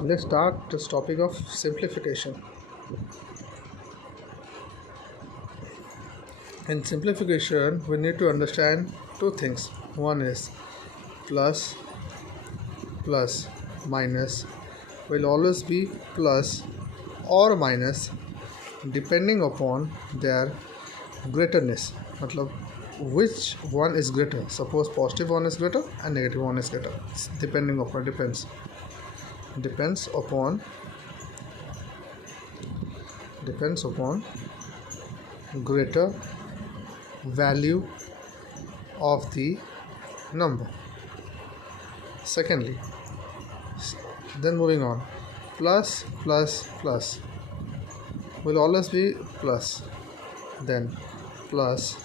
Let's start this topic of simplification. In simplification, we need to understand two things. One is plus, plus, minus will always be plus or minus depending upon their greaterness. मतलब which one is greater? Suppose positive one is greater and negative one is greater. Depending upon depends upon greater value of the number. Secondly, then moving on, plus will always be plus, then plus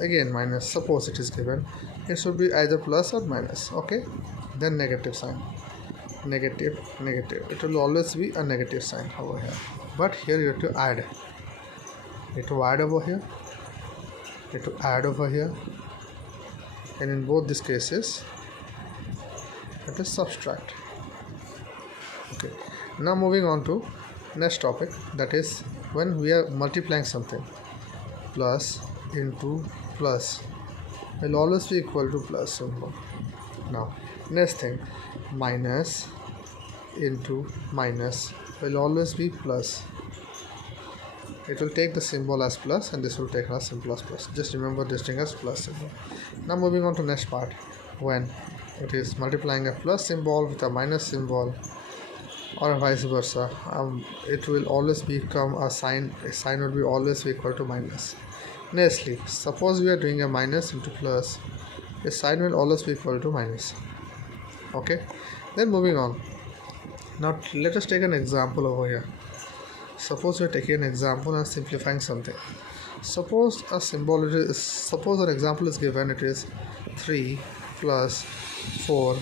again minus. Suppose it is given, it should be either plus or minus. Okay, then negative sign, negative, it will always be a negative sign over here. But here you have to add, over here, you have to add over here, and in both these cases you have to subtract. Okay, now moving on to next topic, that is when we are multiplying something, plus into plus will always be equal to plus symbol. Now next thing, minus into minus will always be plus. It will take the symbol as plus and this will take as symbol as plus. Just remember this thing as plus symbol. Now moving on to next part, when it is multiplying a plus symbol with a minus symbol or vice versa, it will always become a sign will be always be equal to minus. Nextly, suppose we are doing a minus into plus, a sign will always be equal to minus. Okay, then moving on. Now let us take an example over here. Suppose we are taking an example and simplifying something. Suppose an example is given, it is 3 plus 4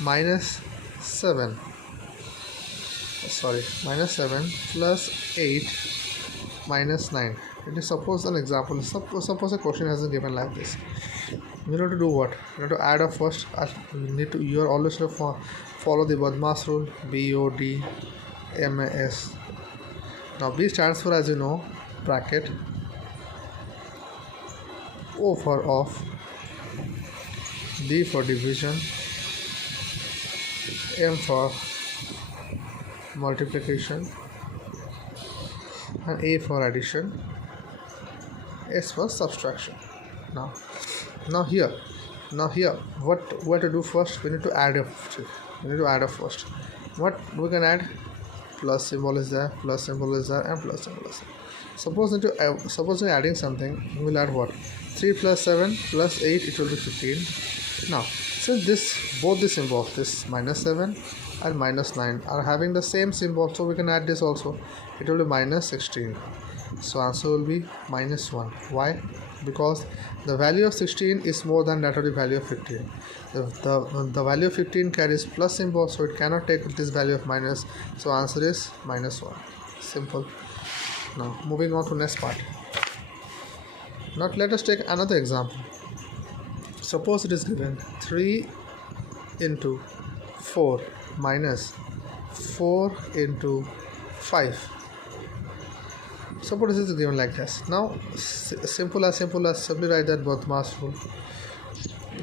minus 7 plus 8 minus 9. It is suppose an example. Suppose a question has been given like this. You need to do what? You need to add up first. You are always to follow the BODMAS rule, BODMAS. Now B stands for, as you know, bracket, O for off, D for division, M for multiplication, and A for addition, S for subtraction. Now here what to do first? We need to add up first. What we can add? Plus symbol is there, and plus symbol is there. Suppose we're adding something, we'll add what? 3 plus 7 plus 8, it will be 15. Now since both the symbols, this minus 7 and minus 9 are having the same symbol, so we can add this also. It will be minus 16. So answer will be minus 1. Why? Because the value of 16 is more than that of the value of 15. The value of 15 carries plus symbol, so it cannot take this value of minus. So answer is minus 1. Simple. Now moving on to next part. Now let us take another example. Suppose it is given 3 into 4 minus 4 into 5. Suppose this is given like this. Now simple as simply write that BODMAS rule.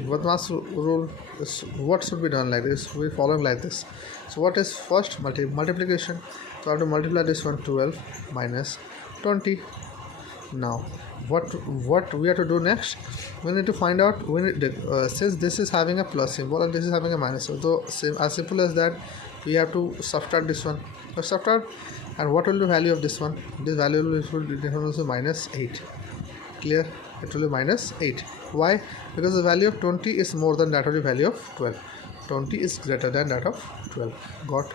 BODMAS rule is what should be done like this. We following like this. So what is first? Multiplication. So I have to multiply this one, 12 minus 20. Now what we have to do next? We need to find out, since this is having a plus symbol and this is having a minus, so as simple as that, we have to subtract this one. Subtract, and what will be the value of this one? This value will be minus 8. Clear? It will be minus 8. Why? Because the value of 20 is more than that of the value of 12. 20 is greater than that of 12. Got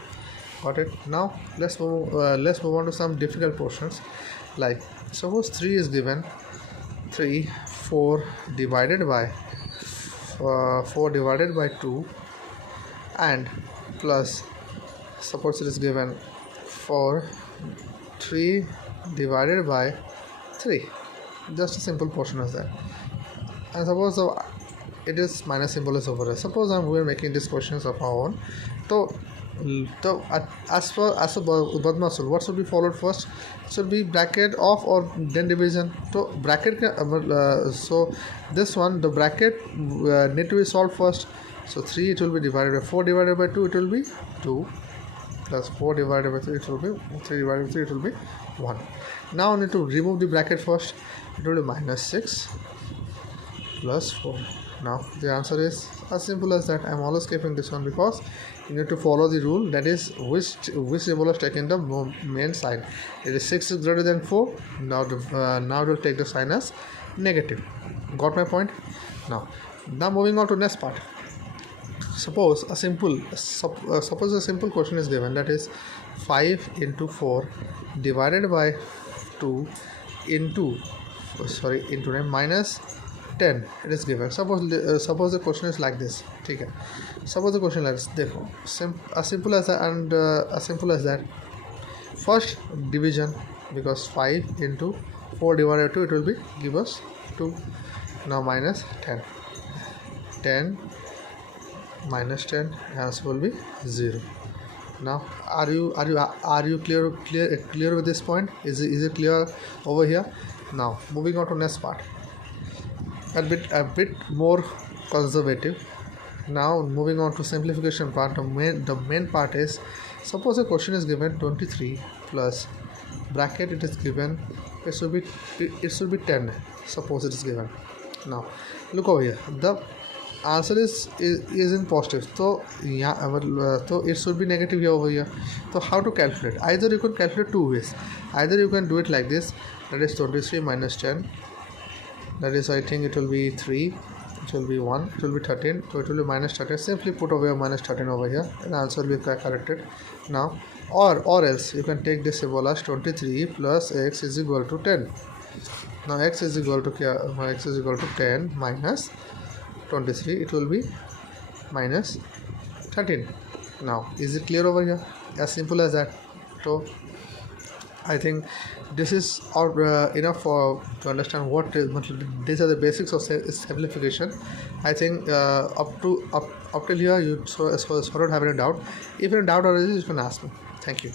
it? Now let's move on to some difficult portions. Like suppose 3 is given, 4 divided by 2, and plus, suppose it is given 3 divided by 3. Just a simple portion is that. And suppose it is minus symbol is over here. Suppose we are making these questions of our own. So as for Badmas rule, what should be followed first? Should be bracket of or then division. So bracket so this one, the bracket need to be solved first. So 3 it will be divided by 4 divided by 2, it will be 2, plus 4 divided by 3 it will be 3 divided by 3 it will be 1. Now I need to remove the bracket first. It will be minus 6 plus 4. Now the answer is as simple as that. I am always keeping this one because you need to follow the rule, that is which symbol is taken the main sign. It is 6 is greater than 4. Now now it will take the sign as negative. Got my point? Now moving on to next part. Suppose a simple question is given, that is 5 into 4 divided by 2 into into 9 minus 10 it is given. Suppose the question is like this. Okay, suppose the question like this. Dekho, as simple as that, and as simple as that. First division, because 5 into 4 divided by 2 it will be give us 2. Now minus 10 minus 10, answer will be 0. Now are you clear with this point? Is it clear over here? Now moving on to next part, a bit more conservative. Now moving on to simplification part. The main part is, suppose a question is given 23 plus bracket it is given, it should be 10. Suppose it is given. Now look over here, the answer is in positive, so yeah, so it should be negative here over here. So how to calculate? Either you can calculate two ways. Either you can do it like this, that is 23 minus 10, that is, I think it will be 3, it will be 1, it will be 13, so it will be minus 13. Simply put over minus 13 over here and the answer will be corrected. Now or else you can take this symbol as 23 plus x is equal to 10. Now x is equal to 10 minus 23, it will be minus 13. Now is it clear over here? As simple as that. So I think this is enough to understand what is, these are the basics of simplification. I think up till here you sort of have any doubt. If any doubt arises, you can ask me. Thank you.